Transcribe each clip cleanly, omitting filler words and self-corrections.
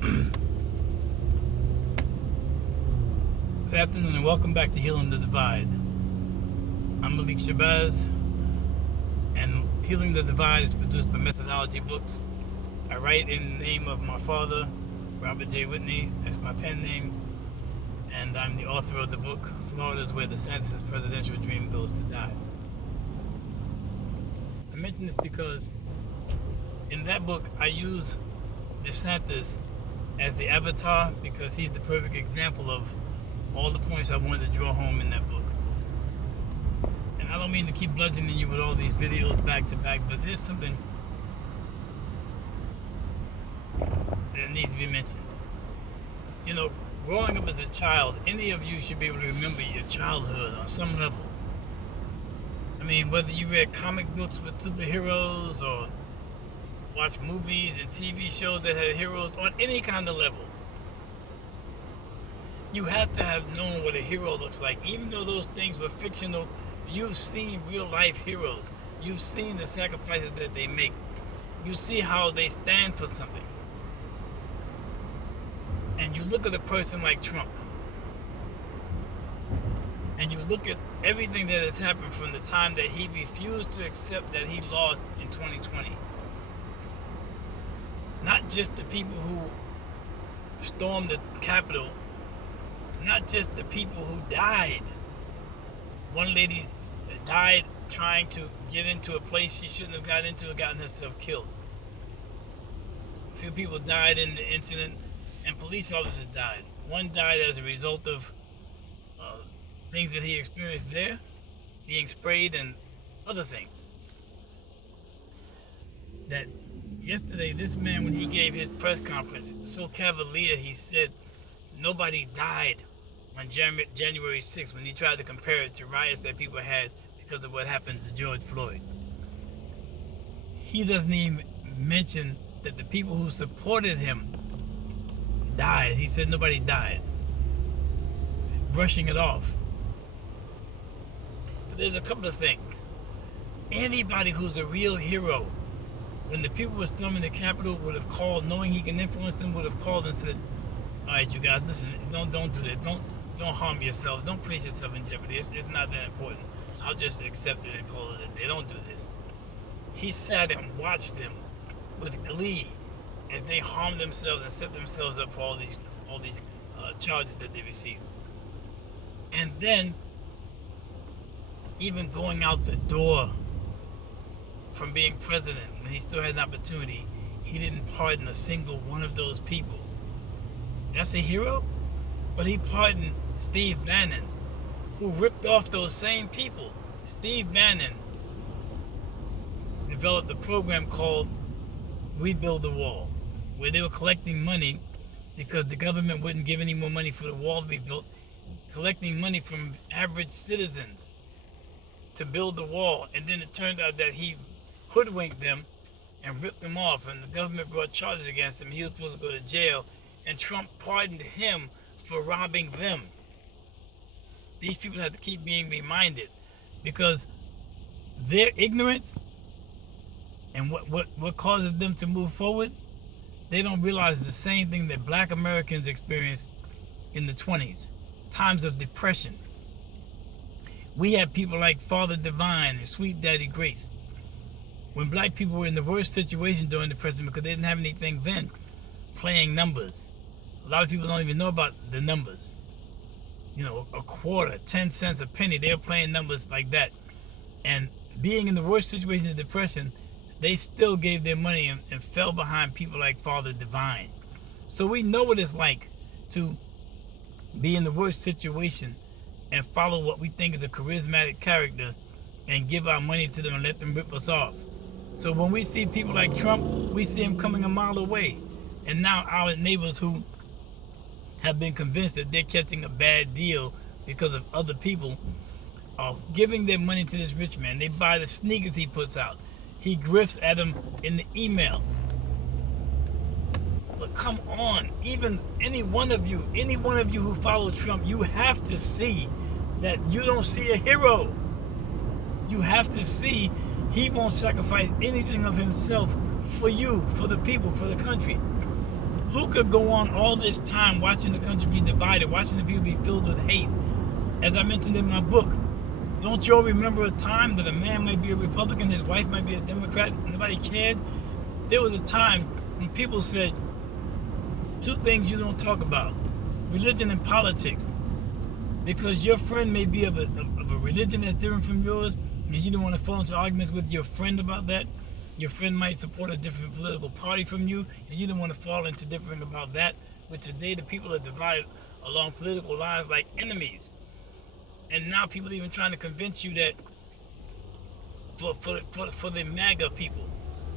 Good afternoon and welcome back to Healing the Divide. I'm Malik Shabazz, and Healing the Divide is produced by Methodology Books. I write in the name of my father, Robert J. Whitney. That's my pen name. And I'm the author of the book, Florida is Where DeSantis' Presidential Dream Goes to Die. I mention this because in that book, I use DeSantis as the avatar because he's the perfect example of all the points I wanted to draw home in that book. And I don't mean to keep bludgeoning you with all these videos back to back, but there's something that needs to be mentioned. You know, growing up as a child, any of you should be able to remember your childhood on some level. I mean, whether you read comic books with superheroes or watched movies and TV shows that had heroes on any kind of level, you have to have known what a hero looks like. Even though those things were fictional, you've seen real life heroes. You've seen the sacrifices that they make. You see how they stand for something. And you look at a person like Trump, and you look at everything that has happened from the time that he refused to accept that he lost in 2020. Not just the people who stormed the Capitol, not just the people who died. One lady died trying to get into a place she shouldn't have got into and gotten herself killed. A few people died in the incident, and police officers died. One died as a result of things that he experienced there, being sprayed and other things. That yesterday, this man, when he gave his press conference, so cavalier, he said nobody died on January 6th when he tried to compare it to riots that people had because of what happened to George Floyd. He doesn't even mention that the people who supported him died. He said nobody died, brushing it off. But there's a couple of things. Anybody who's a real hero, when the people were storming the Capitol, would have called, knowing he can influence them, would have called and said, all right, you guys, listen, don't do that. Don't harm yourselves. Don't place yourself in jeopardy. It's not that important. I'll just accept it and call it a day. Don't do this. He sat and watched them with glee as they harmed themselves and set themselves up for all these charges that they received. And then, even going out the door from being president, when he still had an opportunity, he didn't pardon a single one of those people. That's a hero? But he pardoned Steve Bannon, who ripped off those same people. Steve Bannon developed a program called Rebuild the Wall, where they were collecting money because the government wouldn't give any more money for the wall to be built, collecting money from average citizens to build the wall. And then it turned out that he hoodwinked them and ripped them off, and the government brought charges against him. He was supposed to go to jail, and Trump pardoned him for robbing them. These people have to keep being reminded, because their ignorance and what causes them to move forward, they don't realize the same thing that black Americans experienced in the 20s, times of depression. We had people like Father Divine and Sweet Daddy Grace. When black people were in the worst situation during the depression because they didn't have anything then, playing numbers. A lot of people don't even know about the numbers. You know, a quarter, 10 cents, a penny, they were playing numbers like that. And being in the worst situation of depression, they still gave their money and fell behind people like Father Divine. So we know what it's like to be in the worst situation and follow what we think is a charismatic character and give our money to them and let them rip us off. So when we see people like Trump, we see him coming a mile away. And now our neighbors who have been convinced that they're catching a bad deal because of other people are giving their money to this rich man. They buy the sneakers he puts out. He grifts at them in the emails. But come on, even any one of you who follow Trump, you have to see that you don't see a hero. You have to see he won't sacrifice anything of himself for you, for the people, for the country. Who could go on all this time watching the country be divided, watching the people be filled with hate? As I mentioned in my book, don't you all remember a time that a man might be a Republican, his wife might be a Democrat, and nobody cared? There was a time when people said, two things you don't talk about: religion and politics. Because your friend may be of a religion that's different from yours, and you don't want to fall into arguments with your friend about that. Your friend might support a different political party from you, and you don't want to fall into differing about that. But today the people are divided along political lines like enemies. And now people are even trying to convince you that for the MAGA people,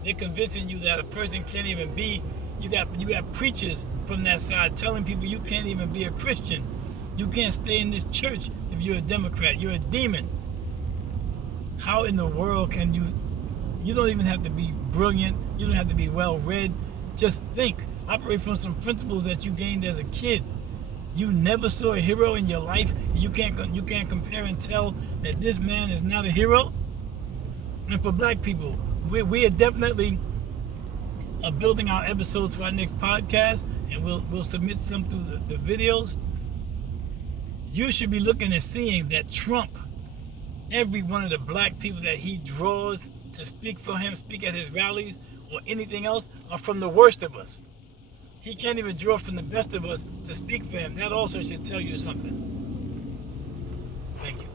they're convincing you that a person can't even be. You got preachers from that side telling people you can't even be a Christian. You can't stay in this church if you're a Democrat. You're a demon. How in the world can you? You don't even have to be brilliant. You don't have to be well read. Just think. Operate from some principles that you gained as a kid. You never saw a hero in your life. You can't compare and tell that this man is not a hero. And for black people, we are definitely building our episodes for our next podcast, and we'll submit some through the videos. You should be looking and seeing that Trump, every one of the black people that he draws to speak for him, speak at his rallies or anything else, are from the worst of us. He can't even draw from the best of us to speak for him. That also should tell you something. Thank you.